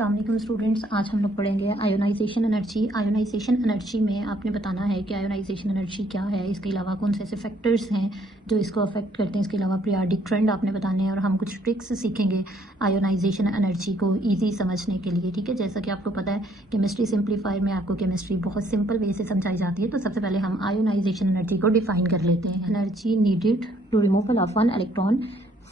अस्सलाम वालेकुम स्टूडेंट्स, आज हम लोग पढ़ेंगे आयोनाइजेशन एनर्जी। आयोनाइजेशन एनर्जी में आपने बताना है कि आयोनाइजेशन एनर्जी क्या है, इसके अलावा कौन से ऐसे फैक्टर्स हैं जो इसको अफेक्ट करते हैं, इसके अलावा पीरियोडिक ट्रेंड आपने बताने हैं और हम कुछ ट्रिक्स सीखेंगे आयोनाइजेशन एनर्जी को ईजी समझने के लिए। ठीक है, जैसा कि आपको पता है केमिस्ट्री सिंप्लीफायर में आपको केमिस्ट्री बहुत सिंपल वे से समझाई जाती है। तो सबसे पहले हम आयोनाइजेशन एनर्जी को डिफाइन कर लेते हैं। Energy needed to removal of one electron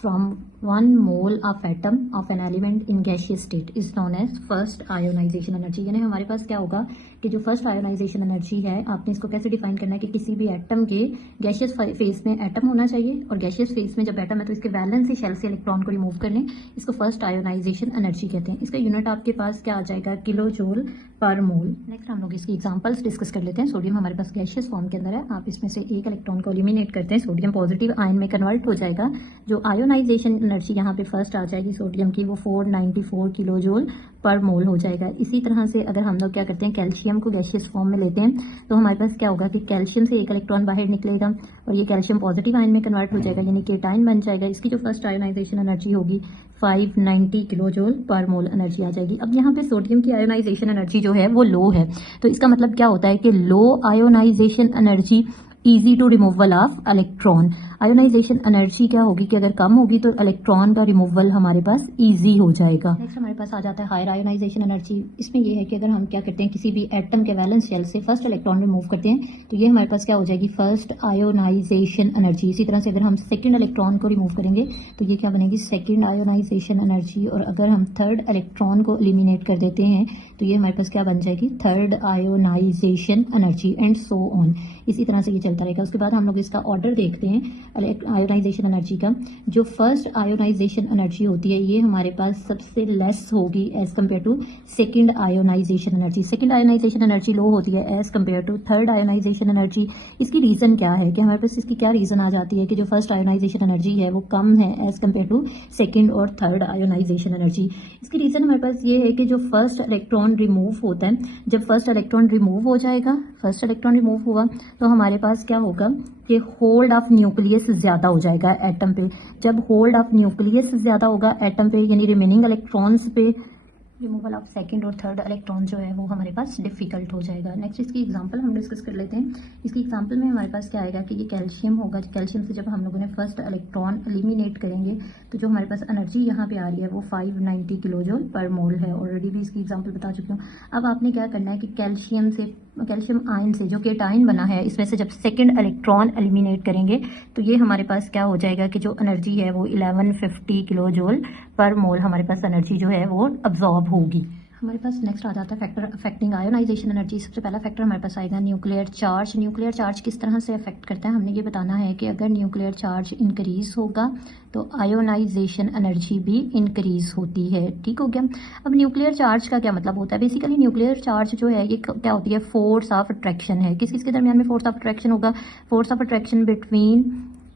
from 1 mole of atom of an element in gaseous state is known as first ionization energy। यानी हमारे पास क्या होगा कि जो फर्स्ट आयोनाइजेशन एनर्जी है, आपने इसको कैसे डिफाइन करना है कि किसी भी एटम के गैसियस फेस में एटम होना चाहिए और गैसियस फेस में जब एटम है तो इसके वैलेंसी शेल से इलेक्ट्रॉन को रिमूव करने, इसको फर्स्ट आयोनाइजेशन एनर्जी कहते हैं। इसका यूनिट आपके पास क्या आ जाएगा, किलो जूल पर मोल। नेक्स्ट हम लोग इसकी एग्जांपल्स डिस्कस कर लेते हैं। सोडियम हमारे पास गैसियस फॉर्म के अंदर है, आप इसमें से एक इलेक्ट्रॉन को एलिमिनेट करते हैं, सोडियम पॉजिटिव आयन में कन्वर्ट हो जाएगा। जो आयोनाइजेशन एनर्जी यहाँ पे फर्स्ट आ जाएगी सोडियम की, वो 494 किलो जूल पर मोल हो जाएगा। इसी तरह से अगर हम लोग क्या करते हैं, कैल्शियम को गैसियस फॉर्म में लेते हैं तो हमारे पास क्या होगा कि कैल्शियम से एक इलेक्ट्रॉन बाहर निकलेगा और ये कैल्शियम पॉजिटिव आयन में कन्वर्ट हो जाएगा, यानी केटायन बन जाएगा। इसकी जो फर्स्ट आयोनाइजेशन एनर्जी होगी 590 किलो जूल पर मोल एनर्जी आ जाएगी। अब यहाँ पे सोडियम की आयोनाइजेशन एनर्जी जो है वो लो है, तो इसका मतलब क्या होता है कि low ionization energy easy to removal of electron. Ionization energy क्या होगी कि अगर कम होगी तो इलेक्ट्रॉन का रिमूवल हमारे पास इजी हो जाएगा। नेक्स्ट हमारे पास आ जाता है हायर आयोनाइजेशन एनर्जी। इसमें यह है कि अगर हम क्या करते हैं, किसी भी एटम के वैलेंस शेल से फर्स्ट इलेक्ट्रॉन रिमूव करते हैं तो ये हमारे पास क्या हो जाएगी, फर्स्ट आयोनाइजेशन एनर्जी। इसी तरह से अगर हम सेकंड इलेक्ट्रॉन को रिमूव करेंगे तो ये क्या बनेगी, सेकंड आयोनाइजेशन एनर्जी। और अगर हम थर्ड इलेक्ट्रॉन को एलिमिनेट कर देते हैं तो ये हमारे पास क्या बन जाएगी, third ionization energy and so on. इसी तरह से ये चलता रहेगा। उसके बाद हम लोग इसका ऑर्डर देखते हैं आयोनाइजेशन एनर्जी का। जो फर्स्ट आयोनाइजेशन एनर्जी होती है ये हमारे पास सबसे लेस होगी as compared to second ionization energy. Second ionization energy low होती है as compared to third ionization energy. इसकी रीजन क्या है कि हमारे पास इसकी क्या रीजन आ जाती है कि जो फर्स्ट आयोनाइजेशन एनर्जी है वो कम है एज कम्पेयर टू सेकंड और थर्ड आयोनाइजेशन एनर्जी। इसकी रीजन हमारे पास ये है कि जो फर्स्ट इलेक्ट्रॉन रिमूव होता है, जब फर्स्ट इलेक्ट्रॉन रिमूव हो जाएगा, फर्स्ट इलेक्ट्रॉन रिमूव होगा तो हमारे पास क्या होगा कि होल्ड ऑफ न्यूक्लियस ज्यादा हो जाएगा एटम पे। जब होल्ड ऑफ न्यूक्लियस ज्यादा होगा एटम पे, यानी रिमेनिंग इलेक्ट्रॉन्स पे रिमूवल ऑफ सेकंड और थर्ड इलेक्ट्रॉन जो है वो हमारे पास डिफिकल्ट हो जाएगा। नेक्स्ट इसकी एग्जांपल हम डिस्कस कर लेते हैं। इसकी एग्जांपल में हमारे पास क्या आएगा कि ये कैल्शियम होगा। कैल्शियम से जब हम लोगों ने फर्स्ट इलेक्ट्रॉन एलिमिनेट करेंगे तो जो हमारे पास एनर्जी यहाँ पे आ रही है वो 590 किलो जूल पर मोल है। ऑलरेडी भी इसकी एग्जाम्पल बता चुकी हूँ। अब आपने क्या करना है कि कैल्शियम आयन से जो केटायन बना है इसमें से जब सेकंड इलेक्ट्रॉन एलिमिनेट करेंगे तो ये हमारे पास क्या हो जाएगा कि जो एनर्जी है वो 1150 किलो जूल पर मोल हमारे पास एनर्जी जो है वो अब्जॉर्ब होगी। हमारे पास नेक्स्ट आ जाता है फैक्टर अफेक्टिंग आयोनाइजेशन एनर्जी। सबसे पहला फैक्टर हमारे पास आएगा न्यूक्लियर चार्ज। न्यूक्लियर चार्ज किस तरह से अफेक्ट करता है, हमने ये बताना है कि अगर न्यूक्लियर चार्ज इंक्रीज होगा तो आयोनाइजेशन एनर्जी भी इंक्रीज होती है। ठीक हो गया। अब न्यूक्लियर चार्ज का क्या मतलब होता है, बेसिकली न्यूक्लियर चार्ज जो है ये क्या होती है, फोर्स ऑफ अट्रैक्शन है। किस किस के दरमियान में फोर्स ऑफ अट्रैक्शन होगा, force of attraction between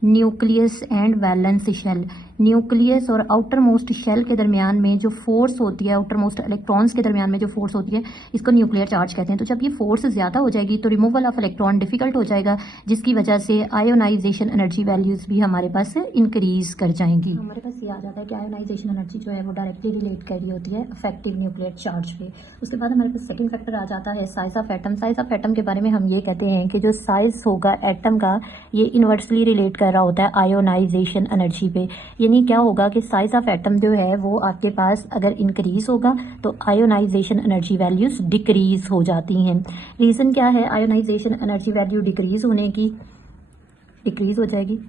nucleus and valence shell. Nucleus और आउटर मोस्ट शेल के दरमियान में जो फोर्स होती है, आउटर मोस्ट इलेक्ट्रॉन्स के दरमियान में जो फोर्स होती है, इसको न्यूक्लियर चार्ज कहते हैं। तो जब ये फोर्स ज्यादा हो जाएगी तो रिमूवल ऑफ इलेक्ट्रॉन डिफिकल्ट हो जाएगा, जिसकी वजह से आयोनाइजेशन एनर्जी वैल्यूज भी हमारे पास इंक्रीज कर जाएंगी। हमारे पास ये आ जाता है कि आयोनाइजेशन एनर्जी जो है वो डायरेक्टली रिलेट कर रही होती है अफेक्टिव न्यूक्लियर चार्ज पे। उसके बाद हमारे पास सेकंड फैक्टर आ जाता है size of atom. Size of atom के बारे में हम ये कहते हैं कि जो साइज होगा एटम का ये इनवर्सली रिलेट कर रहा होता है आयोनाइजेशन एनर्जी पे। यानी क्या होगा कि साइज ऑफ एटम जो है वो आपके पास अगर इंक्रीज होगा तो आयोनाइजेशन एनर्जी वैल्यूज डिक्रीज हो जाती हैं। रीजन क्या है आयोनाइजेशन एनर्जी वैल्यू डिक्रीज होने की, डिक्रीज हो जाएगी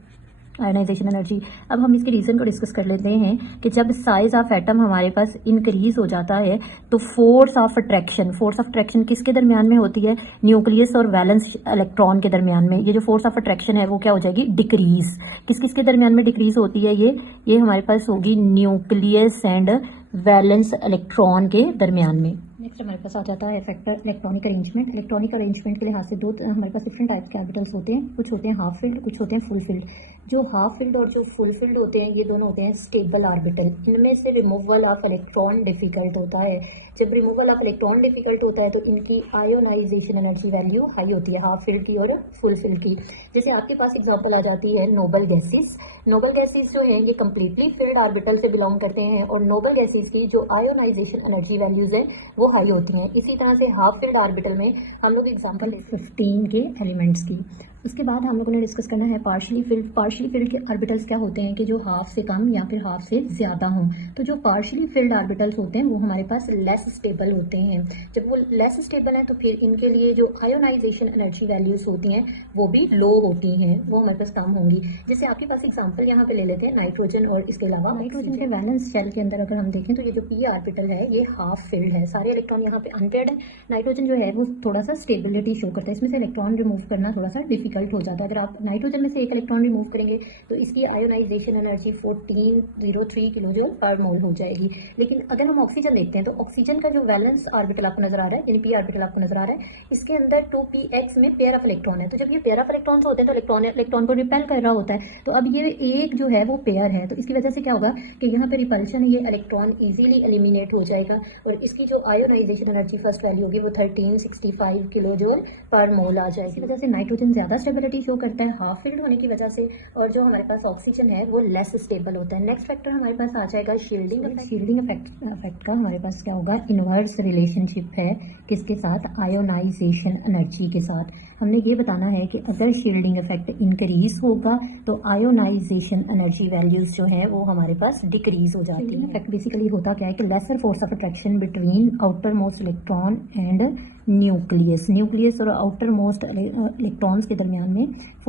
आयोनाइजेशन एनर्जी। अब हम इसके रीजन को डिस्कस कर लेते हैं कि जब साइज ऑफ एटम हमारे पास इंक्रीज हो जाता है तो फोर्स ऑफ अट्रैक्शन किसके दरमियान में होती है, न्यूक्लियस और वैलेंस इलेक्ट्रॉन के दरमियान में। ये जो फोर्स ऑफ अट्रैक्शन है वो क्या हो जाएगी, डिक्रीज। किस किस के दरमियान में डिक्रीज होती है, ये हमारे पास होगी न्यूक्लियस एंड वैलेंस इलेक्ट्रॉन के दरमियान में। नेक्स्ट हमारे पास आ जाता है factor electronic arrangement. Electronic arrangement के लिहाज से दो हमारे पास डिफरेंट टाइप के ऑर्बिटल्स होते हैं। कुछ होते हैं हाफ फिल्ड, कुछ होते हैं फुल फिल्ड। जो हाफ फिल्ड और जो फुल फिल्ड होते हैं ये दोनों होते हैं स्टेबल ऑर्बिटल। इनमें से रिमूवल ऑफ इलेक्ट्रॉन डिफिकल्ट होता है। जब रिमूवल ऑफ इलेक्ट्रॉन डिफिकल्ट होता है तो इनकी आयोनाइजेशन एनर्जी वैल्यू हाई होती है, हाफ फिल्ड की और फुल फिल्ड की। जैसे आपके पास एग्जांपल आ जाती है नोबल गैसेस। नोबल गैसेस जो हैं ये कम्प्लीटली फिल्ड ऑर्बिटल से बिलोंग करते हैं और नोबल गैसेस की जो आयोनाइजेशन एनर्जी वैल्यूज हैं वो हाई होती हैं। इसी तरह से हाफ फिल्ड ऑर्बिटल में हम लोग एग्जांपल 15 के एलिमेंट्स की। उसके बाद हम लोगों ने डिस्कस करना है पार्शियली फिल्ड। पार्शियली फिल्ड के ऑर्बिटल्स क्या होते हैं कि जो हाफ से कम या फिर हाफ से ज़्यादा हों। तो जो पार्शियली फिल्ड ऑर्बिटल्स होते हैं वो हमारे पास लेस स्टेबल होते हैं। जब वो लेस स्टेबल हैं तो फिर इनके लिए जो आयोनाइजेशन एनर्जी वैल्यूज होती हैं वो भी लो होती हैं, वो हमारे पास कम होंगी। जैसे आपके पास एग्जाम्पल यहाँ पे ले लेते हैं नाइट्रोजन और इसके अलावा नाइट्रोजन के वैलेंस शेल के अंदर अगर हम देखें तो ये जो पी ऑर्बिटल है ये हाफ फिल्ड है, सारे इलेक्ट्रॉन यहाँ पे अनपेयर्ड है। नाइट्रोजन जो है वो थोड़ा सा स्टेबिलिटी शो करता है, इसमें से इलेक्ट्रॉन रिमूव करना थोड़ा सा डिफिकल्ट हो जाता है। अगर आप नाइट्रोजन में से एक इलेक्ट्रॉन रिमूव करेंगे तो इसकी आयोनाइजेशन एनर्जी 1403 किलोजूल पर मोल हो जाएगी। लेकिन अगर हम ऑक्सीजन देखते हैं तो ऑक्सीजन का जो वैलेंस ऑर्बिटल आपको नजर आ रहा है यानी पी ऑर्बिटल आपको नजर आ रहा है, इसके अंदर 2px में पेयर ऑफ इलेक्ट्रॉन है। तो जब ये पेयर ऑफ इलेक्ट्रॉन्स होते हैं तो इलेक्ट्रॉन को रिपेल कर रहा होता है। तो अब ये एक जो है वो पेयर है, तो इसकी वजह से क्या होगा कि यहाँ पे रिपल्शन है, ये इलेक्ट्रॉन इजीली एलिमिनेट हो जाएगा और इसकी जो आयोनाइजेशन एनर्जी फर्स्ट वैल्यू होगी वो 1365 किलोजूल पर मोल आ जाएगी। इसी वजह से नाइट्रोजन ज्यादा स्टेबिलिटी शो करता है हाफ फील्ड होने की वजह से, और जो हमारे पास ऑक्सीजन है वो लेस स्टेबल होता है। नेक्स्ट फैक्टर हमारे पास आ जाएगा शील्डिंग इफेक्ट। शील्डिंग इफेक्ट का हमारे पास क्या होगा, इनवर्स रिलेशनशिप है किसके साथ, आयोनाइजेशन एनर्जी के साथ। हमने ये बताना है कि अगर शील्डिंग इफेक्ट इंक्रीज होगा तो आयोनाइजेशन एनर्जी वैल्यूज जो है वो हमारे पास डिक्रीज हो जाती है। इफेक्ट बेसिकली होता क्या है कि lesser force of attraction between outermost electron and nucleus और आउटर मोस्ट इलेक्ट्रॉन्स के दरमियान में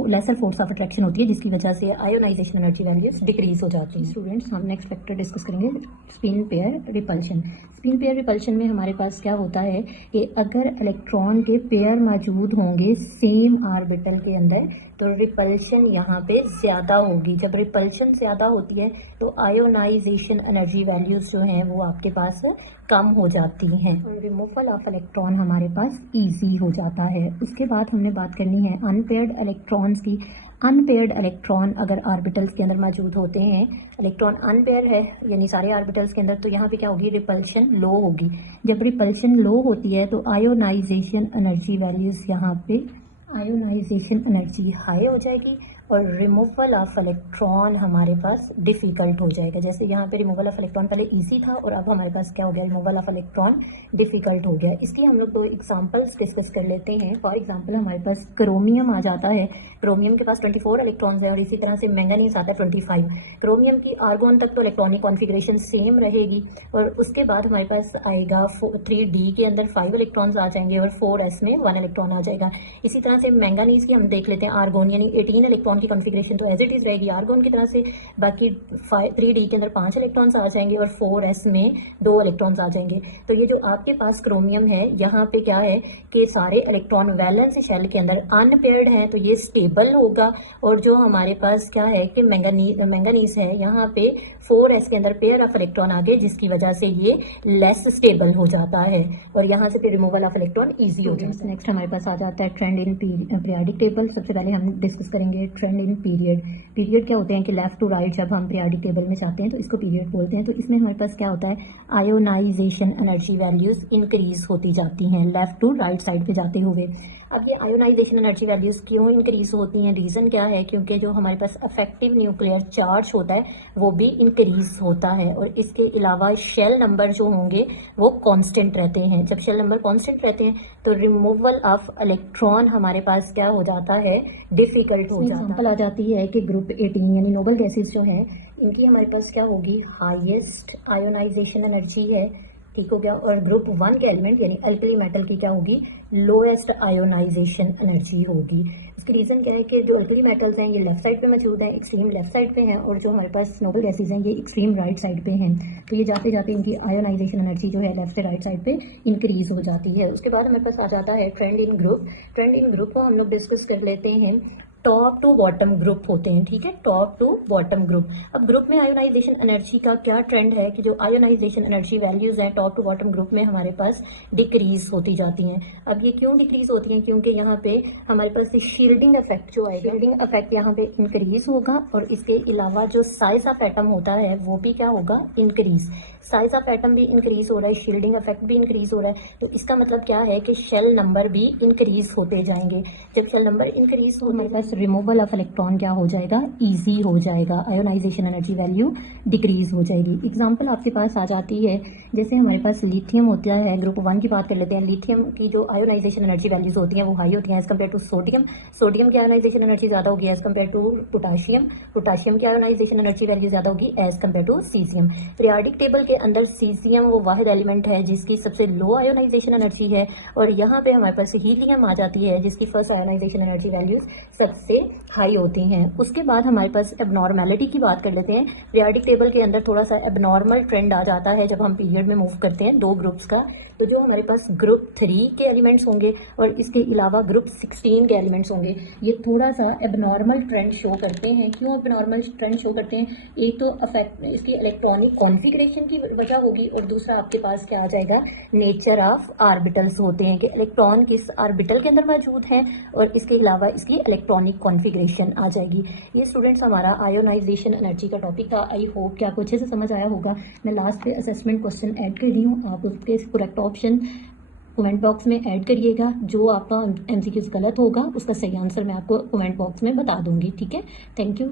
लेसर फोर्स ऑफ अट्रैक्शन होती है जिसकी वजह से आयोनाइजेशन एनर्जी वैल्यूज डिक्रीज हो जाती है। स्टूडेंट्स हम नेक्स्ट फैक्टर डिस्कस करेंगे spin pair repulsion. Spin pair repulsion में हमारे पास क्या होता है कि अगर इलेक्ट्रॉन के पेयर मौजूद होंगे सेम ऑर्बिटल के अंदर तो रिपल्शन यहाँ पे ज्यादा होगी। जब रिपल्शन ज्यादा होती है तो आयोनाइजेशन एनर्जी वैल्यूज जो हैं वो आपके पास कम हो जाती हैं और रिमूवल ऑफ इलेक्ट्रॉन हमारे पास इजी हो जाता है। उसके बाद हमने बात करनी है अनपेयर्ड इलेक्ट्रॉन्स की। अनपेयर्ड इलेक्ट्रॉन अगर ऑर्बिटल्स के अंदर मौजूद होते हैं, इलेक्ट्रॉन अनपेयर है यानी सारे ऑर्बिटल्स के अंदर, तो यहाँ पे क्या होगी, रिपल्शन लो होगी। जब रिपल्शन लो होती है तो आयोनाइजेशन एनर्जी वैल्यूज यहाँ पे आयोनाइजेशन एनर्जी हाई हो जाएगी और रिमूवल ऑफ इलेक्ट्रॉन हमारे पास डिफिकल्ट हो जाएगा। जैसे यहाँ पे रिमूवल ऑफ इलेक्ट्रॉन पहले इजी था और अब हमारे पास क्या हो गया, रिमूवल ऑफ इलेक्ट्रॉन डिफिकल्ट हो गया। इसलिए हम लोग दो एग्जांपल्स डिस्कस कर लेते हैं। फॉर एग्जांपल हमारे पास क्रोमियम आ जाता है। क्रोमियम के पास 24 इलेक्ट्रॉन्स हैं और इसी तरह से मैंगनीज आता है 25। क्रोमियम की आर्गोन तक तो इलेक्ट्रॉनिक कॉन्फिगरेशन सेम रहेगी और उसके बाद हमारे पास आएगा 3d के अंदर 5 इलेक्ट्रॉन्स आ जाएंगे और 4s में 1 इलेक्ट्रॉन आ जाएगा। इसी तरह से मैंगनीज की हम देख लेते हैं आर्गोन यानी 18 इलेक्ट्रॉन की कॉन्फिगरेशन तो एज इट इज रहेगी आर्गोन की तरह से। बाकी 3d के अंदर 5 इलेक्ट्रॉन्स आ जाएंगे और 4s में 2 इलेक्ट्रॉन्स आ जाएंगे। तो ये जो आपके पास क्रोमियम है यहाँ पे क्या है कि सारे इलेक्ट्रॉन वैलेंस शेल के अंदर अनपेयर्ड हैं तो ये स्टेबल होगा। और जो हमारे पास क्या है कि मैंगनीज है यहाँ पे 4s के अंदर पेयर ऑफ इलेक्ट्रॉन आ गए जिसकी वजह से ये लेस स्टेबल हो जाता है और यहाँ से फिर रिमूवल ऑफ इलेक्ट्रॉन इजी हो जाता है। नेक्स्ट हमारे पास आ जाता है ट्रेंड इन पीरियडिक टेबल। सबसे पहले हम डिस्कस करेंगे ट्रेंड इन पीरियड। पीरियड क्या होते हैं कि लेफ्ट टू राइट जब हम पीरियडिक टेबल में चाहते हैं तो इसको पीरियड बोलते हैं। तो इसमें हमारे पास क्या होता है, आयोनाइजेशन एनर्जी वैल्यूज इंक्रीज होती जाती हैं लेफ्ट टू राइट साइड पे जाते हुए। अब ये आयोनाइजेशन एनर्जी वैल्यूज क्यों इंक्रीज होती हैं, रीजन क्या है, क्योंकि जो हमारे पास अफेक्टिव न्यूक्लियर चार्ज होता है वो भी इंक्रीज होता है और इसके अलावा शेल नंबर जो होंगे वो कांस्टेंट रहते हैं। जब शेल नंबर कांस्टेंट रहते हैं तो रिमूवल ऑफ इलेक्ट्रॉन हमारे पास क्या हो जाता है, डिफिकल्ट हो जाता है। एग्जांपल आ जाती है कि ग्रुप 18 यानी नोबल गैसेस जो है इनकी हमारे पास क्या होगी, हाईएस्ट आयोनाइजेशन एनर्जी है, ठीक हो गया। और ग्रुप 1 के एलिमेंट यानी अल्कली मेटल की क्या होगी, लोएस्ट आयोनाइजेशन एनर्जी होगी। इसकी रीजन क्या है कि जो अल्कली मेटल्स हैं ये लेफ्ट साइड पे मौजूद हैं, एक्सट्रीम लेफ्ट साइड पे हैं, और जो हमारे पास नोबल गैसेस हैं ये एक्सट्रीम राइट साइड पे हैं। तो ये जाते जाते इनकी आयोनाइजेशन एनर्जी जो है लेफ्ट से राइट साइड पे इंक्रीज हो जाती है। उसके बाद हमारे पास आ जाता है ट्रेंड इन ग्रुप। ट्रेंड इन ग्रुप को हम लोग डिस्कस कर लेते हैं। टॉप टू बॉटम ग्रुप होते हैं, ठीक है, टॉप टू बॉटम ग्रुप। अब ग्रुप में आयोनाइजेशन एनर्जी का क्या ट्रेंड है कि जो आयोनाइजेशन एनर्जी वैल्यूज हैं टॉप टू बॉटम ग्रुप में हमारे पास डिक्रीज होती जाती हैं। अब ये क्यों डिक्रीज होती हैं? क्योंकि यहाँ पे हमारे पास शील्डिंग इफेक्ट जो आएगा, शील्डिंग इफेक्ट यहाँ पे इंक्रीज होगा और इसके अलावा जो साइज ऑफ एटम होता है वो भी क्या होगा? इंक्रीज। साइज ऑफ एटम भी इंक्रीज हो रहा है, शील्डिंग इफेक्ट भी इंक्रीज हो रहा है, तो इसका मतलब क्या है कि शेल नंबर भी इंक्रीज होते जाएंगे। जब शेल नंबर इंक्रीज हो हमारे पास रिमूवल ऑफ इलेक्ट्रॉन क्या हो जाएगा? इजी हो जाएगा, आयोनाइजेशन एनर्जी वैल्यू डिक्रीज हो जाएगी। एग्जांपल आपके पास आ जाती है, जैसे हमारे पास लिथियम होता है, ग्रुप 1 की बात कर लेते हैं। लिथियम की जो आयोनाइजेशन एनर्जी वैल्यूज होती हैं वो हाई होती हैं as compared to sodium. Sodium की आयोनाइजेशन एनर्जी ज्यादा होगी as compared to potassium. Potassium की आयोनाइजेशन एनर्जी वैल्यू ज्यादा होगी as compared to caesium. Periodic table के अंदर सीजियम वो वाहिद एलिमेंट है जिसकी सबसे लो आयोनाइजेशन एनर्जी है, और यहाँ पे हमारे पास हीलियम आ जाती है जिसकी फर्स्ट आयोनाइजेशन एनर्जी वैल्यूज सबसे हाई होती हैं। उसके बाद हमारे पास एबनॉर्मेलिटी की बात कर लेते हैं। पीरियोडिक टेबल के अंदर थोड़ा सा एबनॉर्मल ट्रेंड आ जाता है जब हम पीरियड में मूव करते हैं दो ग्रुप्स का। तो जो हमारे पास ग्रुप 3 के एलिमेंट्स होंगे और इसके अलावा ग्रुप 16 के एलिमेंट्स होंगे, ये थोड़ा सा एबनॉर्मल ट्रेंड शो करते हैं। क्यों एबनॉर्मल ट्रेंड शो करते हैं? एक तो अफेक्ट इसकी इलेक्ट्रॉनिक कॉन्फ़िगरेशन की वजह होगी, और दूसरा आपके पास क्या आ जाएगा? नेचर ऑफ ऑर्बिटल्स होते हैं कि इलेक्ट्रॉन किस ऑर्बिटल के अंदर मौजूद हैं, और इसके अलावा इसकी इलेक्ट्रॉनिक कॉन्फ़िगरेशन आ जाएगी। ये स्टूडेंट्स हमारा आयोनाइजेशन एनर्जी का टॉपिक था। आई होप कि आपको अच्छे से समझ आया होगा। मैं लास्ट पे असेसमेंट क्वेश्चन ऐड कर रही हूँ, आप उसके करेक्ट ऑप्शन कमेंट बॉक्स में ऐड करिएगा। जो आपका एमसीक्यूज गलत होगा उसका सही आंसर मैं आपको कमेंट बॉक्स में बता दूंगी, ठीक है। Thank you.